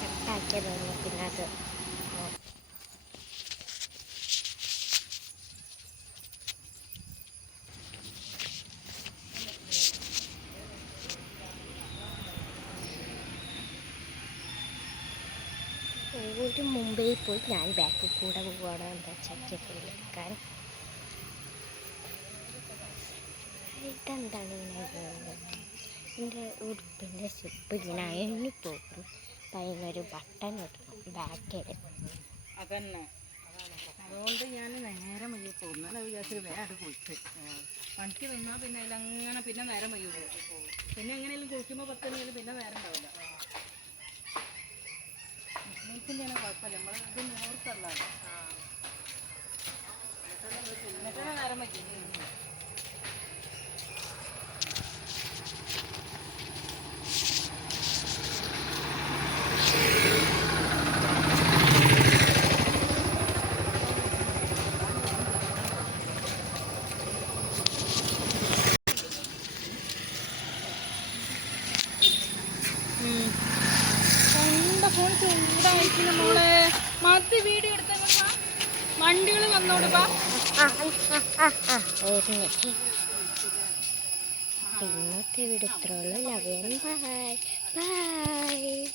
കട്ടാക്കിയതാണ് പിന്നെ അത് ഒരു മുംബൈ പോയി ഞാൻ ബാക്കിൽ കൂടെ പോവുകയാണ് എന്താ ചെക്കൊക്കെ എടുക്കാൻ. ഇതെന്താണ് ഇങ്ങനെ എൻ്റെ ഉടുപ്പിൻ്റെ സിപ്പ് ഇങ്ങനെ അയഞ്ഞിപ്പോകും. അതിനൊരു ബട്ടൺ ഇടണം ബാക്കിൽ. അതന്നെ അതുകൊണ്ട് ഞാൻ നേരെ മയ്യ പോകുന്നത് വിചാരിച്ചൊരു വേറെ കുളിച്ച് പണിക്ക് നിന്നാൽ പിന്നെ അതിലങ്ങനെ പിന്നെ നേരം മയ്യ പോകും. പിന്നെ എങ്ങനെയെങ്കിലും കുളിക്കുമ്പോൾ 10 മണിയാലും പിന്നെ നേരം ഉണ്ടാവില്ല. മുസ്ലിംസിൻ്റെ കുഴപ്പമില്ല, നമ്മൾ ഇത് നോർത്തല്ലാതെ എന്നിട്ടാണ് നേരം മയ്യ. ഫോൺ ചൂടായിരിക്കുന്ന മോളെ മതി വീഡിയോ എടുത്ത വണ്ടികൾ വന്നോടുപ്പാ. ഇന്നത്തെ വീഡിയോ ഇത്രയുള്ളൂ. Bye by.